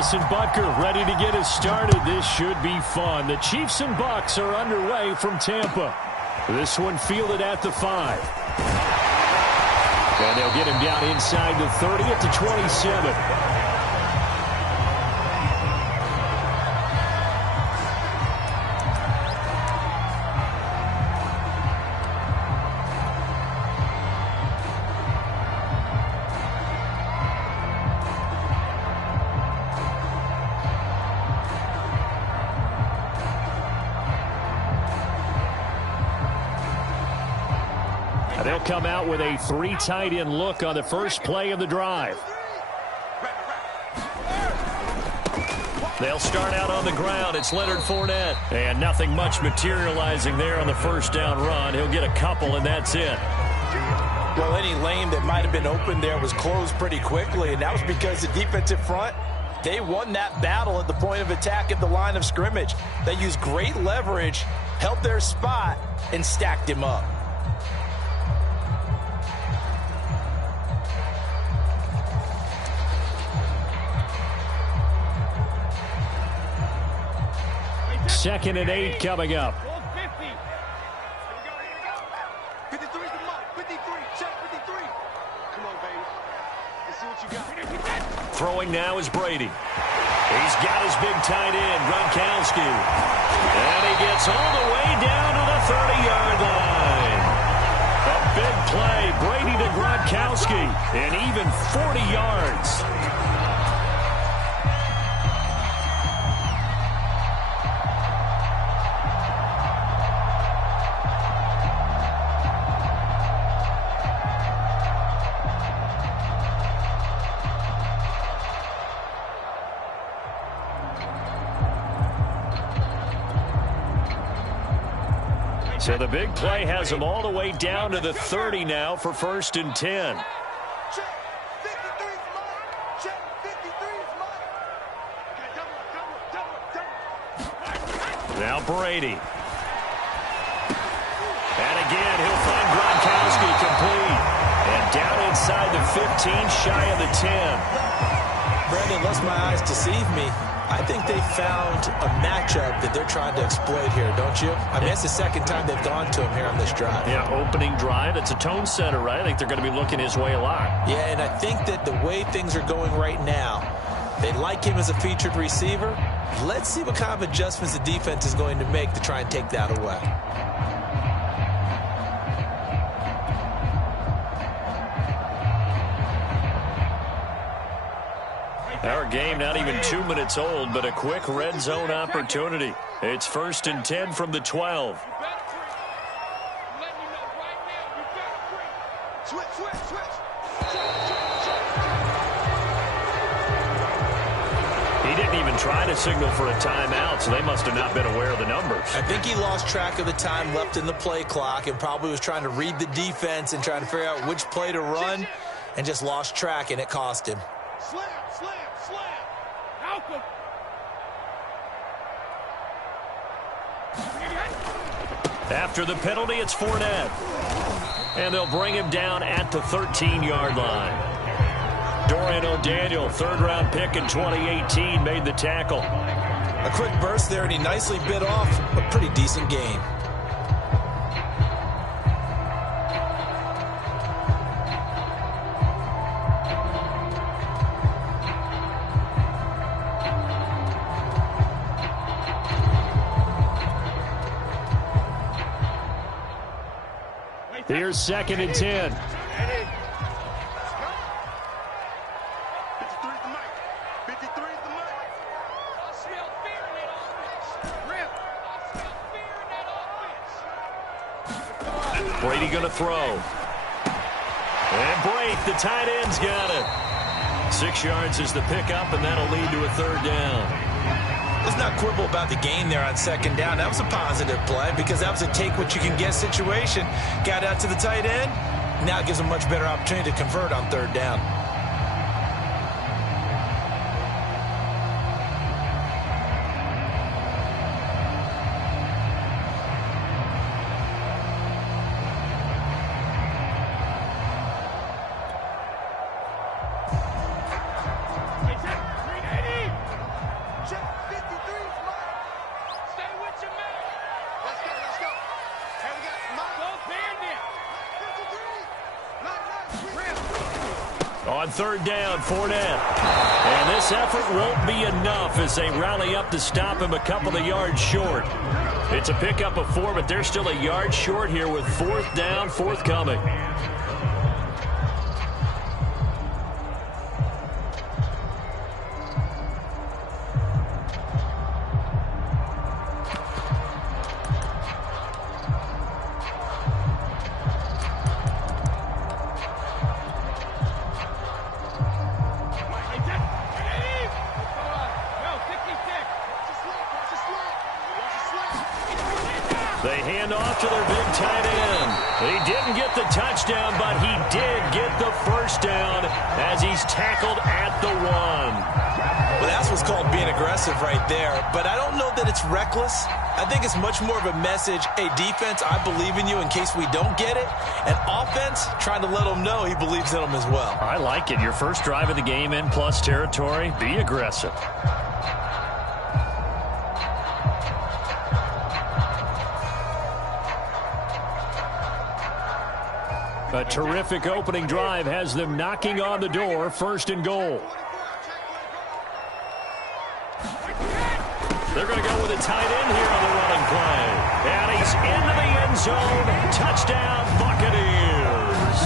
Harrison Butker ready to get us started. This should be fun. The Chiefs and Bucks are underway from Tampa. This one fielded at the 5. And they'll get him down inside the 30 at the 27. They'll come out with a 3 tight end look on the first play of the drive. They'll start out on the ground. It's Leonard Fournette. And nothing much materializing there on the first down run. He'll get a couple, and that's it. Well, any lane that might have been open there was closed pretty quickly, and that was because the defensive front, they won that battle at the point of attack at the line of scrimmage. They used great leverage, held their spot, and stacked him up. Second and 8 coming up. Throwing now is Brady. He's got his big tight end, Gronkowski. And he gets all the way down to the 30-yard line. A big play, Brady to Gronkowski, and even 40 yards. So the big play has him all the way down to the 30 now for 1st and 10. Now Brady. And again, he'll find Gronkowski complete. And down inside the 15, shy of the 10. Brandon, lest my eyes deceive me, I think they found a matchup that they're trying to exploit here, don't you? I mean, that's the second time they've gone to him here on this drive. Yeah, opening drive. It's a tone setter, right? I think they're going to be looking his way a lot. Yeah, and I think that the way things are going right now, they like him as a featured receiver. Let's see what kind of adjustments the defense is going to make to try and take that away. Our game not even 2 minutes old, but a quick red zone opportunity. It's 1st and 10 from the 12. He didn't even try to signal for a timeout, so they must have not been aware of the numbers. I think he lost track of the time left in the play clock and probably was trying to read the defense and trying to figure out which play to run and just lost track, and it cost him. Slam. Help him. After the penalty, it's Fournette. And they'll bring him down at the 13-yard line. Dorian O'Daniel, 3rd-round pick in 2018, made the tackle. A quick burst there, and he nicely bit off a pretty decent gain. Here's 2nd and 10. Brady going to throw. And break. The tight end's got it. 6 yards is the pickup, and that'll lead to a 3rd down. Let's not quibble about the gain there on 2nd down. That was a positive play because that was a take-what-you-can-get situation. Got out to the tight end. Now it gives a much better opportunity to convert on 3rd down. On third down, Fournette. And this effort won't be enough as they rally up to stop him a couple of yards short. It's a pickup of 4, but they're still a yard short here with fourth down forthcoming. They hand off to their big tight end. He didn't get the touchdown, but he did get the first down as he's tackled at the 1. Well, that's what's called being aggressive right there. But I don't know that it's reckless. I think it's much more of a message, hey, defense, I believe in you in case we don't get it. And offense, trying to let them know he believes in them as well. I like it. Your first drive of the game in plus territory, be aggressive. A terrific opening drive has them knocking on the door, first and goal. They're going to go with a tight end here on the running play. And he's into the end zone. Touchdown, Buccaneers.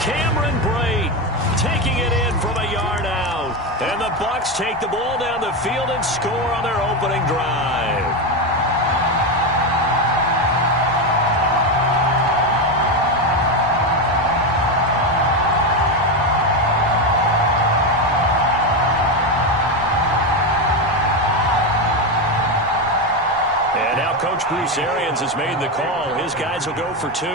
Cameron Brate taking it in from a yard out. And the Bucs take the ball down the field and score on their opening drive. Coach Bruce Arians has made the call. His guys will go for 2.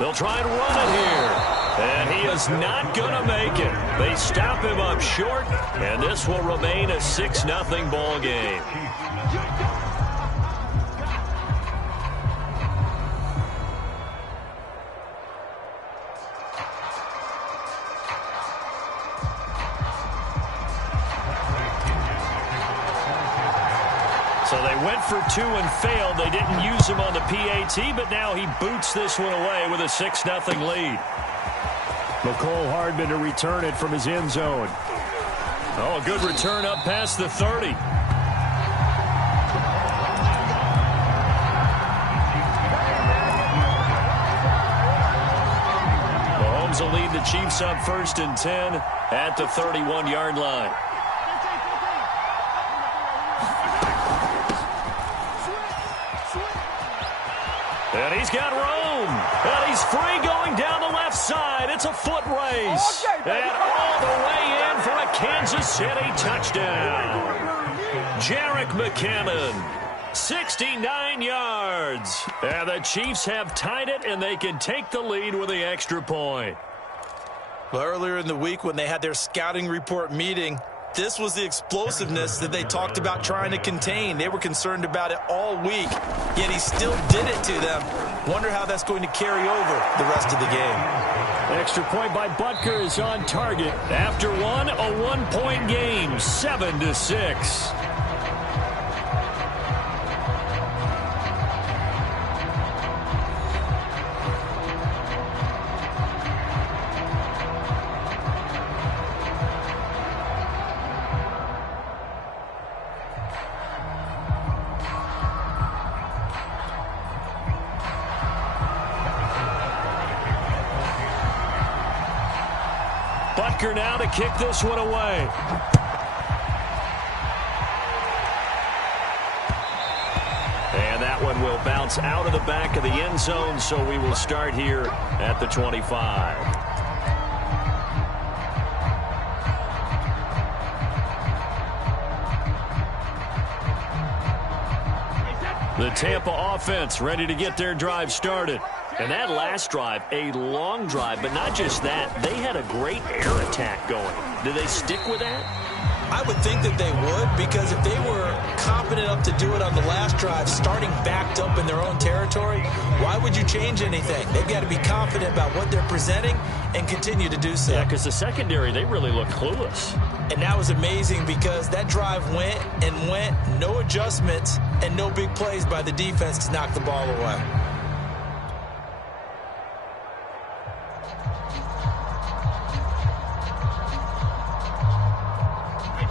They'll try and run it here. And he is not going to make it. They stop him up short, and this will remain a 6-0 ball game. So they went for 2 and failed. They didn't use him on the PAT, but now he boots this one away with a 6-0 lead. McCole Hardman to return it from his end zone. Oh, a good return up past the 30. Mahomes will lead the Chiefs up first and 10 at the 31-yard line. And he's got room. And he's free going down the left side. It's a foot race. And all the way in for a Kansas City touchdown. Jerick McKinnon, 69 yards. And the Chiefs have tied it, and they can take the lead with the extra point. Well, earlier in the week when they had their scouting report meeting, this was the explosiveness that they talked about trying to contain. They were concerned about it all week, yet he still did it to them. Wonder how that's going to carry over the rest of the game. Extra point by Butker is on target. After one, a 1-point game, 7-6. Butker now to kick this one away. And that one will bounce out of the back of the end zone, so we will start here at the 25. The Tampa offense ready to get their drive started. And that last drive, a long drive, but not just that. They had a great air attack going. Did they stick with that? I would think that they would, because if they were confident enough to do it on the last drive, starting backed up in their own territory, why would you change anything? They've got to be confident about what they're presenting and continue to do so. Yeah, because the secondary, they really look clueless. And that was amazing because that drive went and went, no adjustments, and no big plays by the defense to knock the ball away.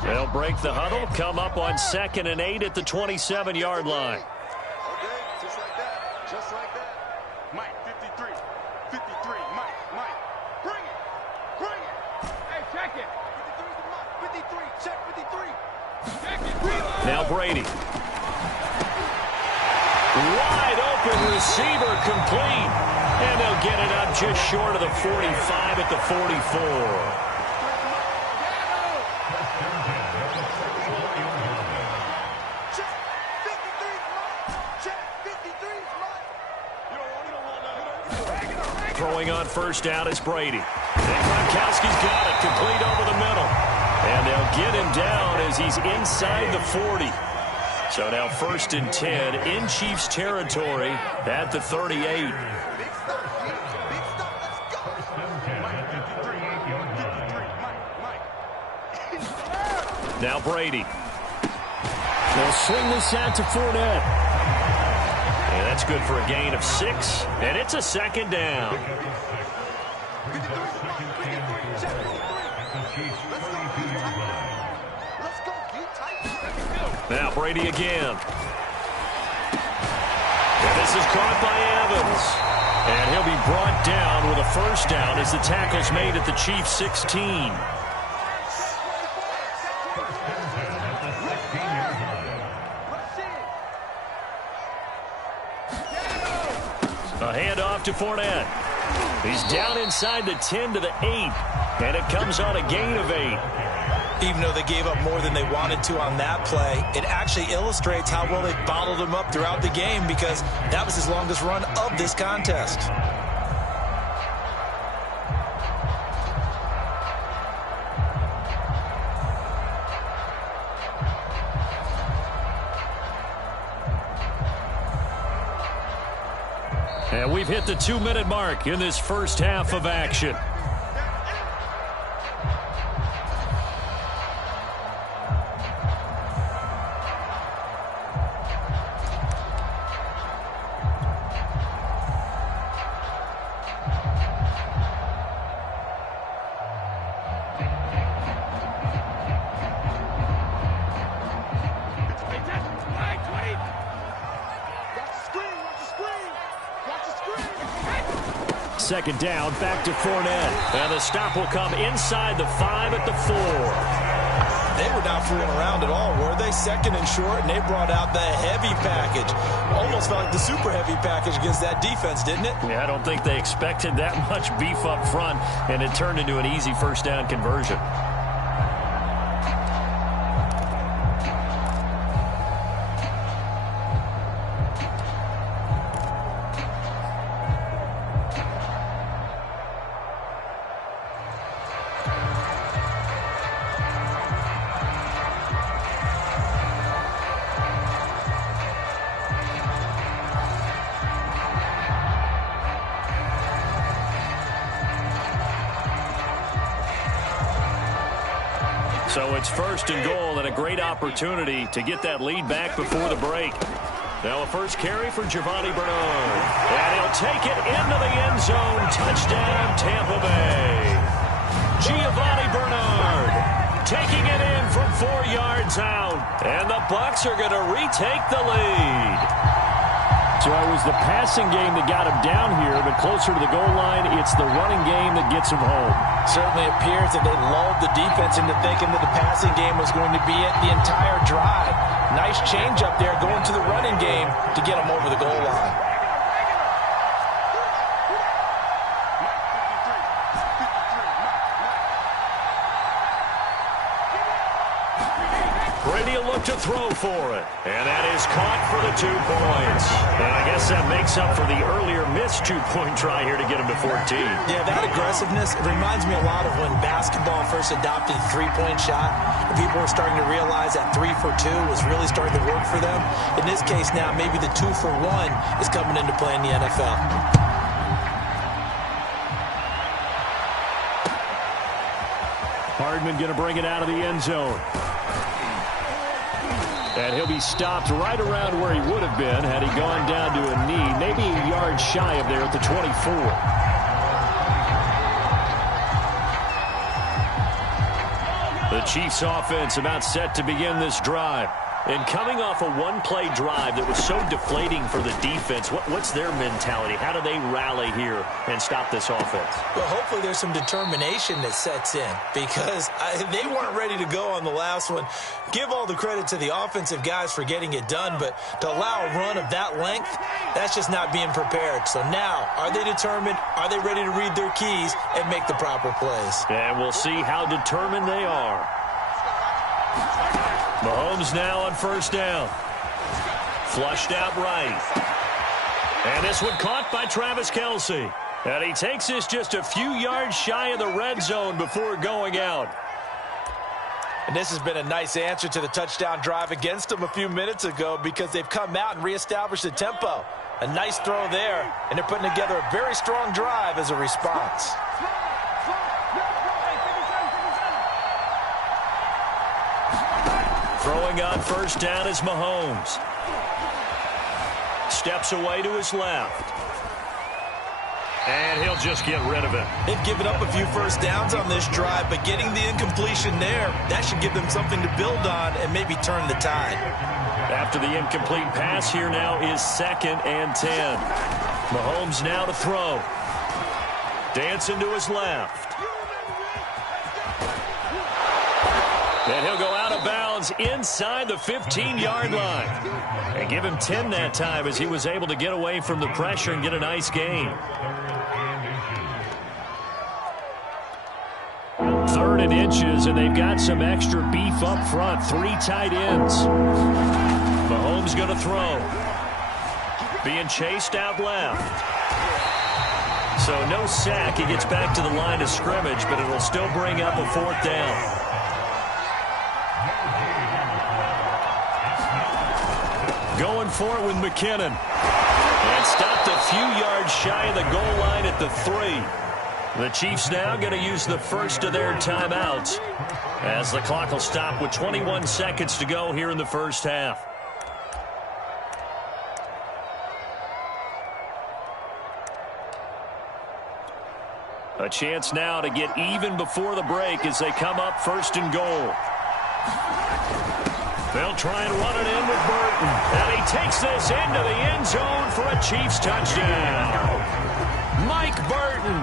They'll break the huddle, come up on 2nd and 8 at the 27-yard line. Okay, just like that. Just like that. Mike, 53. 53. Mike. Bring it. Bring it. Hey, check it. 53 to Mike. 53. Check 53. Check it. Reload. Now Brady. Wide open receiver complete. And they'll get it up just short of the 45 at the 44. Throwing on first down is Brady. And Gronkowski's got it, complete over the middle. And they'll get him down as he's inside the 40. So now 1st and 10 in Chiefs territory at the 38. Now Brady. They'll swing this out to Fournette. And that's good for a gain of 6, and it's a 2nd down. Now Brady again. And this is caught by Evans. And he'll be brought down with a 1st down as the tackle's made at the Chiefs' 16. A handoff to Fournette. He's down inside the 10 to the 8, and it comes on a gain of 8. Even though they gave up more than they wanted to on that play, it actually illustrates how well they bottled him up throughout the game because that was his longest run of this contest. And we've hit the 2-minute mark in this first half of action. Second down, back to Fournette. And the stop will come inside the 5 at the 4. They were not fooling around at all, were they? 2nd and short, and they brought out the heavy package. Almost felt like the super heavy package against that defense, didn't it? Yeah, I don't think they expected that much beef up front, and it turned into an easy 1st down conversion. So it's 1st and goal and a great opportunity to get that lead back before the break. Now a first carry for Giovanni Bernard. And he'll take it into the end zone. Touchdown, Tampa Bay. Giovanni Bernard taking it in from 4 yards out. And the Bucs are going to retake the lead. So it was the passing game that got him down here, but closer to the goal line, it's the running game that gets him home. Certainly appears that they lulled the defense into thinking that the passing game was going to be it the entire drive. Nice change up there going to the running game to get him over the goal line. Brady will look to throw for it. And that is caught for the 2 points. And I guess that makes up for the earlier missed 2-point try here to get him to 14. Yeah, that aggressiveness, it reminds me a lot of when basketball first adopted the 3-point shot. And people were starting to realize that 3 for 2 was really starting to work for them. In this case now, maybe the 2 for 1 is coming into play in the NFL. Hardman going to bring it out of the end zone. And he'll be stopped right around where he would have been had he gone down to a knee, maybe a yard shy of there at the 24. The Chiefs offense about set to begin this drive. And coming off a one-play drive that was so deflating for the defense, what's their mentality? How do they rally here and stop this offense? Well, hopefully there's some determination that sets in because they weren't ready to go on the last one. Give all the credit to the offensive guys for getting it done, but to allow a run of that length, that's just not being prepared. So now, are they determined? Are they ready to read their keys and make the proper plays? And we'll see how determined they are. Mahomes now on first down. Flushed out right. And this one caught by Travis Kelce. And he takes this just a few yards shy of the red zone before going out. And this has been a nice answer to the touchdown drive against them a few minutes ago because they've come out and reestablished the tempo. A nice throw there, and they're putting together a very strong drive as a response. Throwing on first down is Mahomes. Steps away to his left. And he'll just get rid of it. They've given up a few first downs on this drive, but getting the incompletion there, that should give them something to build on and maybe turn the tide. After the incomplete pass, here now is 2nd and 10. Mahomes now to throw. Dancing to his left. And he'll go out of bounds inside the 15-yard line. And give him 10 that time as he was able to get away from the pressure and get a nice gain. 3rd and inches, and they've got some extra beef up front. 3 tight ends. Mahomes going to throw. Being chased out left. So no sack. He gets back to the line of scrimmage, but it'll still bring up a 4th down. Going for it with McKinnon. And stopped a few yards shy of the goal line at the 3. The Chiefs now going to use the first of their timeouts as the clock will stop with 21 seconds to go here in the first half. A chance now to get even before the break as they come up 1st and goal. They'll try and run it in with Burton. And he takes this into the end zone for a Chiefs touchdown. Mike Burton,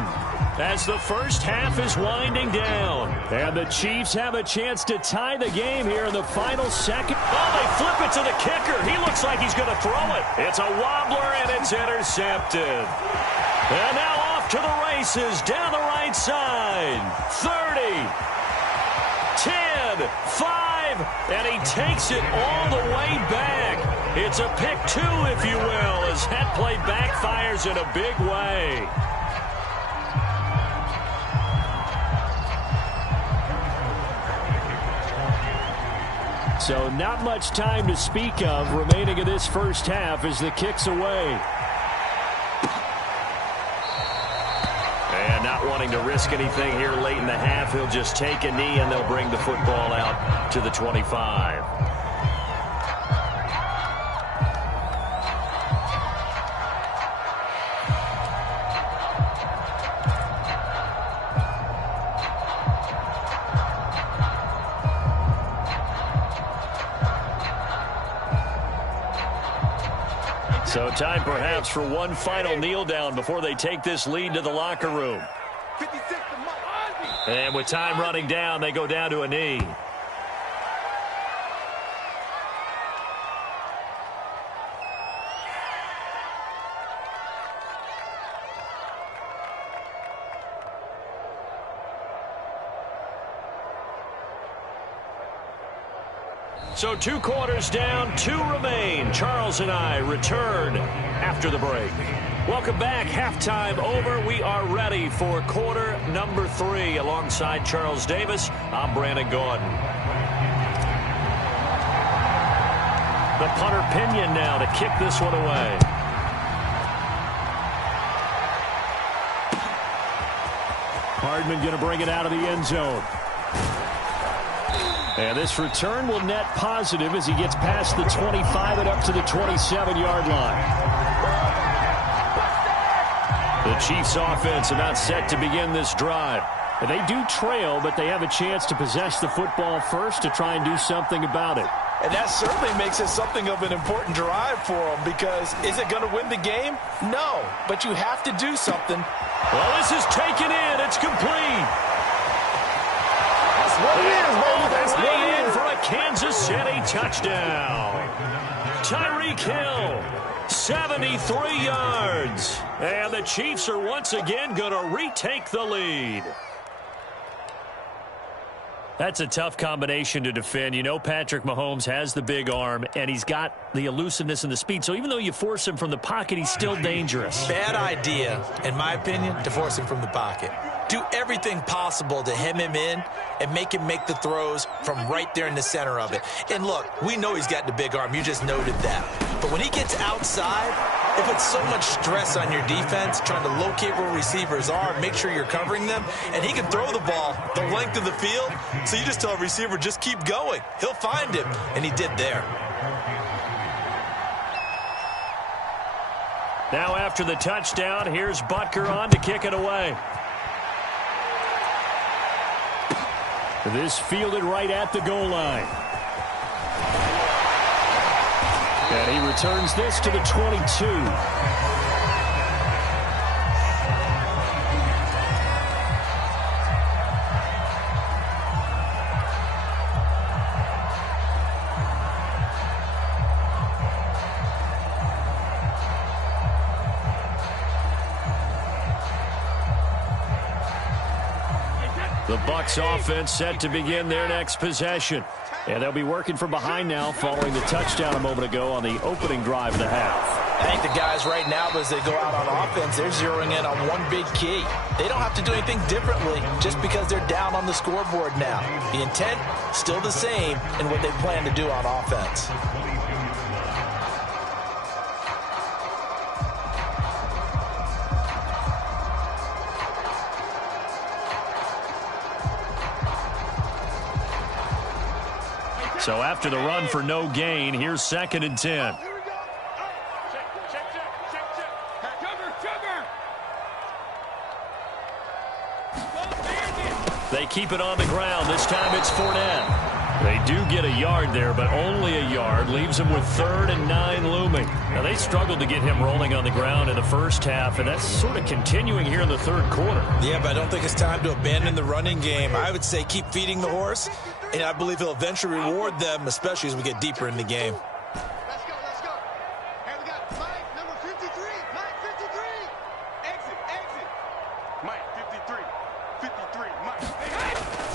as the first half is winding down. And the Chiefs have a chance to tie the game here in the final second. Oh, they flip it to the kicker. He looks like he's going to throw it. It's a wobbler, and it's intercepted. And now off to the races down the right side. 30, 10, 5. And he takes it all the way back. It's a pick 2, if you will, as that play backfires in a big way. So not much time to speak of remaining in this first half as the kick's away. And not wanting to risk anything here late in the half, he'll just take a knee and they'll bring the football out to the 25. So time perhaps for one final kneel down before they take this lead to the locker room. And with time running down, they go down to a knee. So 2 quarters down, 2 remain. Charles and I return after the break. Welcome back. Halftime over. We are ready for quarter number 3. Alongside Charles Davis, I'm Brandon Gordon. The punter Pinion now to kick this one away. Hardman going to bring it out of the end zone. And this return will net positive as he gets past the 25 and up to the 27-yard line. The Chiefs offense about set to begin this drive. They do trail, but they have a chance to possess the football first to try and do something about it. And that certainly makes it something of an important drive for them, because is it going to win the game? No, but you have to do something. Well, this is taken in. It's complete. That's what it is, baby. That's what it in is. for a Kansas City touchdown. Tyreek Hill, 73 yards. And the Chiefs are once again going to retake the lead. That's a tough combination to defend. You know Patrick Mahomes has the big arm, and he's got the elusiveness and the speed. So even though you force him from the pocket, he's still dangerous. Bad idea, in my opinion, to force him from the pocket. Do everything possible to hem him in and make him make the throws from right there in the center of it. And look, we know he's got the big arm. You just noted that. But when he gets outside, it puts so much stress on your defense trying to locate where receivers are, make sure you're covering them, and he can throw the ball the length of the field. So you just tell a receiver, just keep going. He'll find him, and he did there. Now after the touchdown, here's Butker on to kick it away. This fielded right at the goal line. And he returns this to the 22. The Bucs offense set to begin their next possession. And they'll be working from behind now following the touchdown a moment ago on the opening drive of the half. I think the guys right now, as they go out on offense, they're zeroing in on one big key. They don't have to do anything differently just because they're down on the scoreboard now. The intent, still the same in what they plan to do on offense. So after the run for no gain, here's 2nd and 10. Here we go. Check. Cover. They keep it on the ground. This time it's Fournette. They do get a yard there, but only a yard. Leaves them with 3rd and 9 looming. Now, they struggled to get him rolling on the ground in the first half, and that's sort of continuing here in the third quarter. Yeah, but I don't think it's time to abandon the running game. I would say keep feeding the horse, and I believe he'll eventually reward them, especially as we get deeper in the game. Let's go. Hey, we got Mike, number 53. Mike, 53. Exit. Mike, 53, Mike.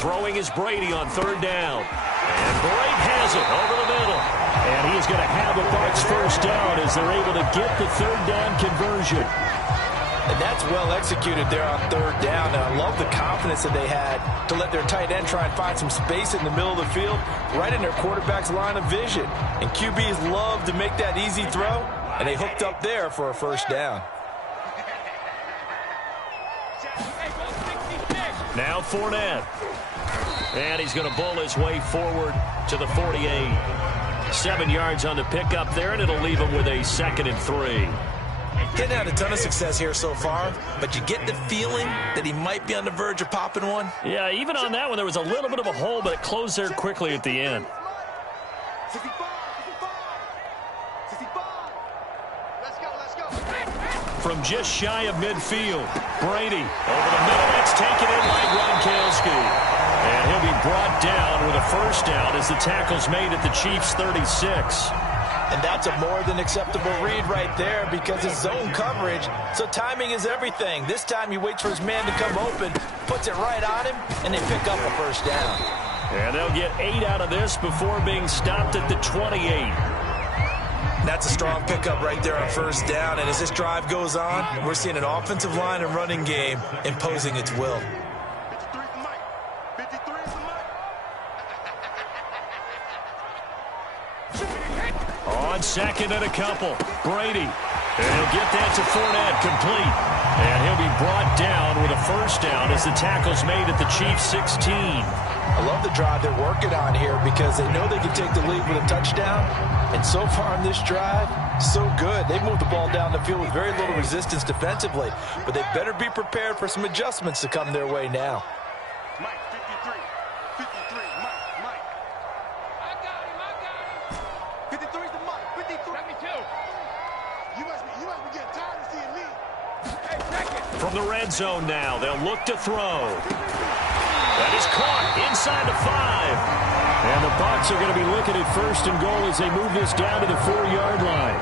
Throwing is Brady on 3rd down. And Brady has it over the middle. And he is going to have the Bucs first down as they're able to get the 3rd down conversion. And that's well executed there on 3rd down. And I love the confidence that they had to let their tight end try and find some space in the middle of the field, right in their quarterback's line of vision. And QBs love to make that easy throw, and they hooked up there for a first down. Now Fournette. And he's going to bull his way forward to the 48. 7 yards on the pickup there, and it'll leave him with a 2nd and 3. Getting had a ton of success here so far, but you get the feeling that he might be on the verge of popping one. Yeah, even on that one, there was a little bit of a hole, but it closed there quickly at the end. 65. Let's go. From just shy of midfield, Brady over the middle. That's taken in by Gronkowski. And he'll be brought down with a first down as the tackle's made at the Chiefs' 36. And that's a more than acceptable read right there because it's zone coverage, so timing is everything. This time he waits for his man to come open, puts it right on him, and they pick up a first down. And they'll get 8 out of this before being stopped at the 28. That's a strong pickup right there on first down, and as this drive goes on, we're seeing an offensive line and running game imposing its will. 53 is the mic. 53 is the mic. On 2nd and a couple, Brady. And he'll get that to Fournette, complete. And he'll be brought down with a first down as the tackle's made at the Chiefs' 16. I love the drive they're working on here because they know they can take the lead with a touchdown. And so far in this drive, so good. They moved the ball down the field with very little resistance defensively, but they better be prepared for some adjustments to come their way now. You must be getting tired of seeing me. From the red zone now, they'll look to throw. That is caught inside the 5. And the Bucs are going to be looking at first and goal as they move this down to the 4-yard line.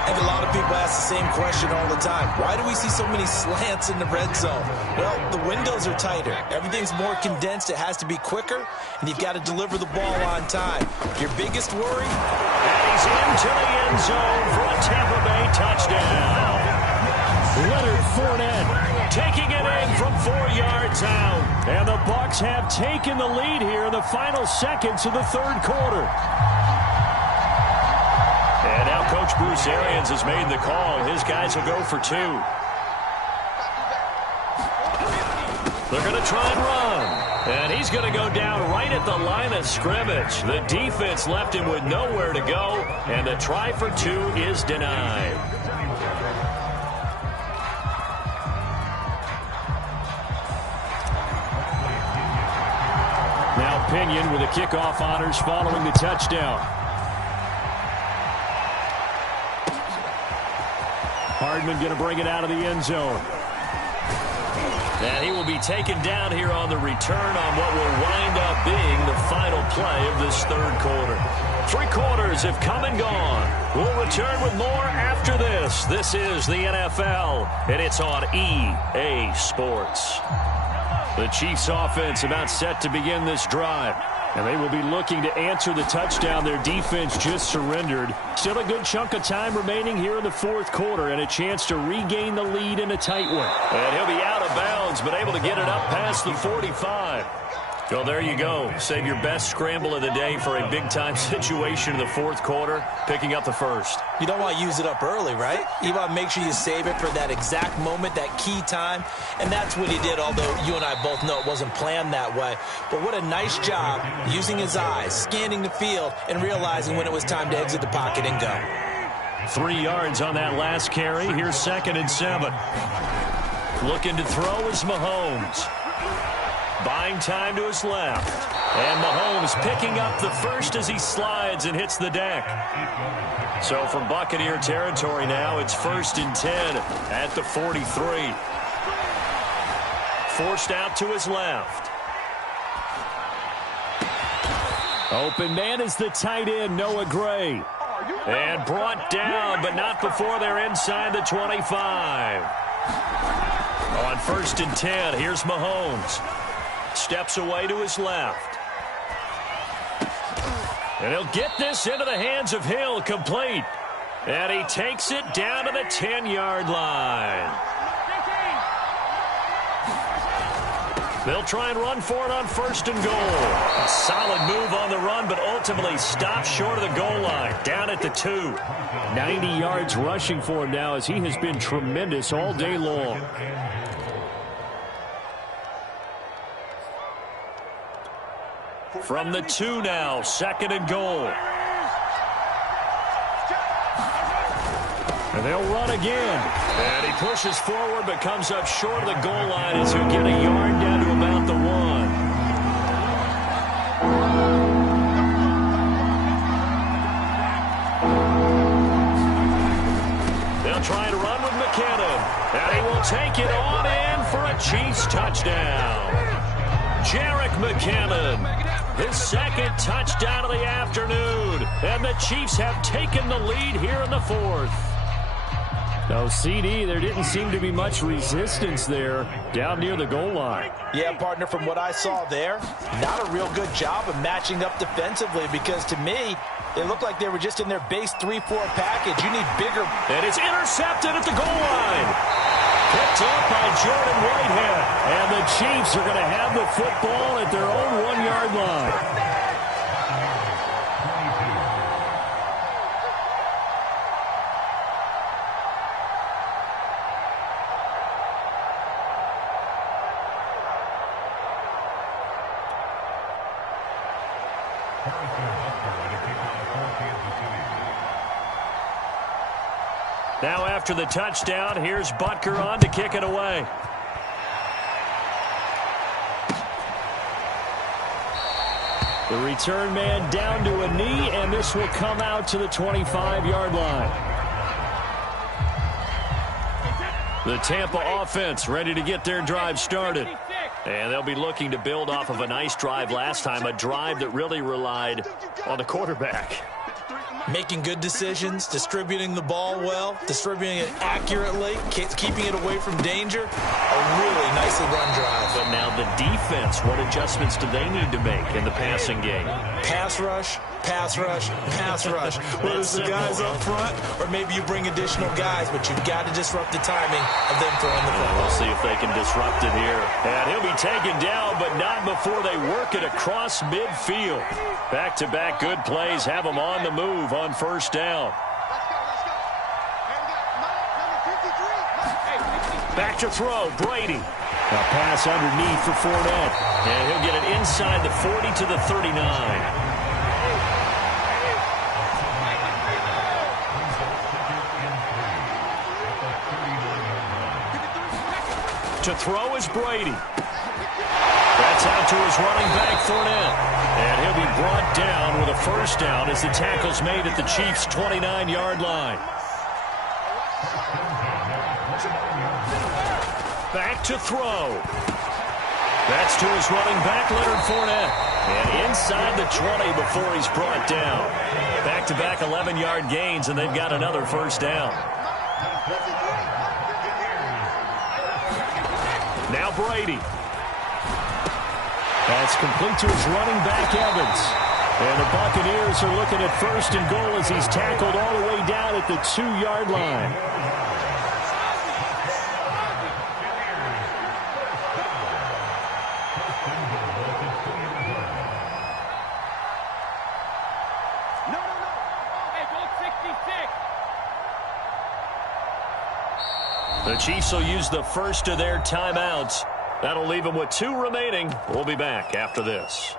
I think a lot of people ask the same question all the time. Why do we see so many slants in the red zone? Well, the windows are tighter. Everything's more condensed. It has to be quicker, and you've got to deliver the ball on time. Your biggest worry? And he's into the end zone for a Tampa Bay touchdown. Leonard Fournette taking it in from 4 yards out. And the Bucs have taken the lead here in the final seconds of the third quarter. And now Coach Bruce Arians has made the call. His guys will go for 2. They're going to try and run. And he's going to go down right at the line of scrimmage. The defense left him with nowhere to go. And the try for 2 is denied. Now Pinion with the kickoff honors following the touchdown. Hardman going to bring it out of the end zone. And he will be taken down here on the return on what will wind up being the final play of this third quarter. 3 quarters have come and gone. We'll return with more after this. This is the NFL, and it's on EA Sports. The Chiefs offense about set to begin this drive. And they will be looking to answer the touchdown their defense just surrendered. Still a good chunk of time remaining here in the fourth quarter and a chance to regain the lead in a tight one. And he'll be out of bounds, but able to get it up past the 45. Well, there you go. Save your best scramble of the day for a big-time situation in the fourth quarter, picking up the first. You don't want to use it up early, right? You want to make sure you save it for that exact moment, that key time. And that's what he did, although you and I both know it wasn't planned that way. But what a nice job using his eyes, scanning the field, and realizing when it was time to exit the pocket and go. 3 yards on that last carry. Here's 2nd and 7. Looking to throw is Mahomes. Buying time to his left. And Mahomes picking up the first as he slides and hits the deck. So from Buccaneer territory now, it's 1st and 10 at the 43. Forced out to his left. Open man is the tight end, Noah Gray. And brought down, but not before they're inside the 25. On 1st and 10, here's Mahomes. Steps away to his left. And he'll get this into the hands of Hill, complete. And he takes it down to the 10-yard line. They'll try and run for it on 1st and goal. A solid move on the run, but ultimately stops short of the goal line, down at the 2. 90 yards rushing for him now as he has been tremendous all day long. From the 2 now, 2nd and goal. And they'll run again. And he pushes forward but comes up short of the goal line as he'll get a yard down to about the 1. They'll try to run with McKinnon. And he will take it on in for a Chiefs touchdown. Jerick McKinnon, his 2nd touchdown of the afternoon. And the Chiefs have taken the lead here in the 4th. No, CD, there didn't seem to be much resistance there down near the goal line. Yeah, partner, from what I saw there, not a real good job of matching up defensively because to me, they looked like they were just in their base 3-4 package. You need bigger. And it's intercepted at the goal line. Picked up by Jordan Whitehead. And the Chiefs are going to have the football at their own 1-yard line. Now after the touchdown, here's Butker on to kick it away. The return man down to a knee, and this will come out to the 25-yard line. The Tampa offense ready to get their drive started. And they'll be looking to build off of a nice drive last time, a drive that really relied on the quarterback. Making good decisions, distributing the ball well, distributing it accurately, keeping it away from danger. A really nicely run drive. But now the defense, what adjustments do they need to make in the passing game? Pass rush, pass rush, pass rush. Whether it's the guys up front or maybe you bring additional guys, but you've got to disrupt the timing of them throwing the football. We'll see if they can disrupt it here. And he'll be taken down, but not before they work it across midfield. Back-to-back good plays have them on the move on first down. Back to throw, Brady. A pass underneath for Fournette. And he'll get it inside the 40 to the 39. To throw is Brady. That's out to his running back, Fournette. And he'll be brought down with a first down as the tackle's made at the Chiefs' 29-yard line. Back to throw. That's to his running back, Leonard Fournette. And inside the 20 before he's brought down. Back-to-back 11-yard gains, and they've got another first down. Now Brady. That's complete to his running back, Evans. And the Buccaneers are looking at first and goal as he's tackled all the way down at the 2-yard line. The Chiefs will use the first of their timeouts. That'll leave them with 2 remaining. We'll be back after this.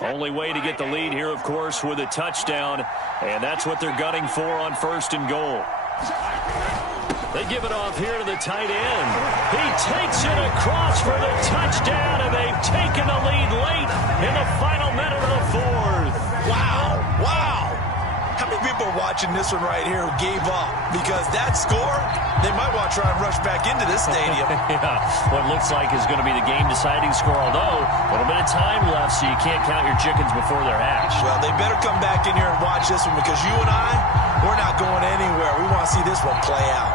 Only way to get the lead here, of course, with a touchdown. And that's what they're gunning for on first and goal. They give it off here to the tight end. He takes it across for the touchdown, and they've taken the lead late in the final minute of the fourth. Wow, wow. How many people are watching this one right here who gave up? Because that score, they might want to try and rush back into this stadium. Yeah, what looks like is going to be the game-deciding score, although a little bit of time left, so you can't count your chickens before they're hatched. Well, they better come back in here and watch this one because you and I, we're not going anywhere. We want to see this one play out.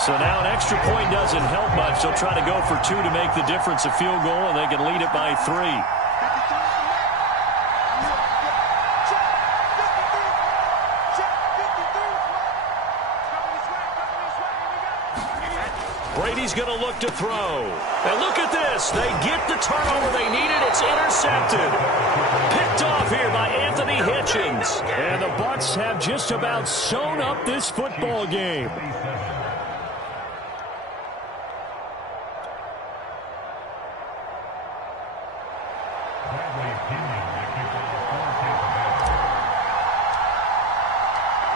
So now an extra point doesn't help much. They'll try to go for 2 to make the difference a field goal, and they can lead it by 3. Brady's going to look to throw. And look at this. They get the turnover they needed. It's intercepted. Picked off here by Anthony Hitchens. And the Bucs have just about sewn up this football game.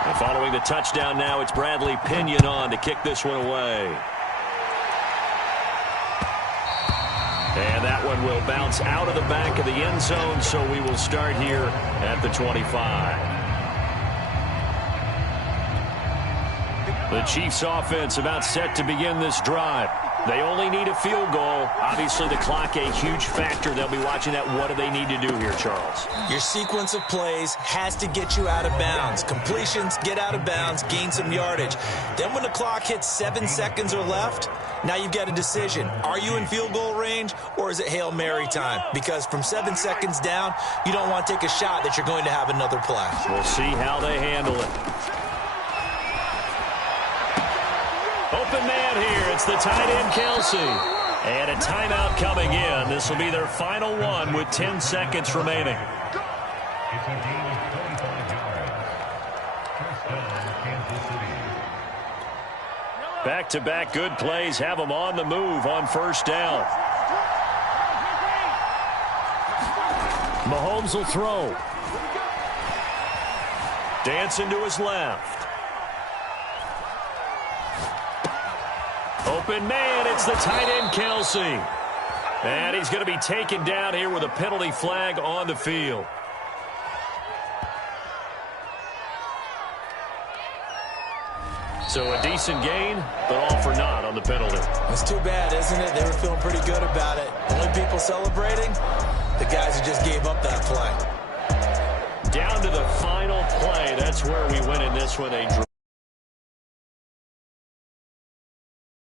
And following the touchdown now, it's Bradley Pinion on to kick this one away. And that one will bounce out of the back of the end zone, so we will start here at the 25. The Chiefs offense about set to begin this drive. They only need a field goal. Obviously, the clock a huge factor. They'll be watching that. What do they need to do here, Charles? Your sequence of plays has to get you out of bounds. Completions, get out of bounds, gain some yardage. Then when the clock hits 7 seconds or left, now you've got a decision. Are you in field goal range, or is it Hail Mary time? Because from 7 seconds down, you don't want to take a shot that you're going to have another play. We'll see how they handle it. Open man here. It's the tight end, Kelsey. And a timeout coming in. This will be their final one with 10 seconds remaining. Back-to-back good plays have them on the move on first down. Mahomes will throw. Dancing to his left. Open man, it's the tight end, Kelsey. And he's going to be taken down here with a penalty flag on the field. So a decent gain, but all for naught on the penalty. It's too bad, isn't it? They were feeling pretty good about it. Only people celebrating, the guys who just gave up that play. Down to the final play. That's where we win in this one.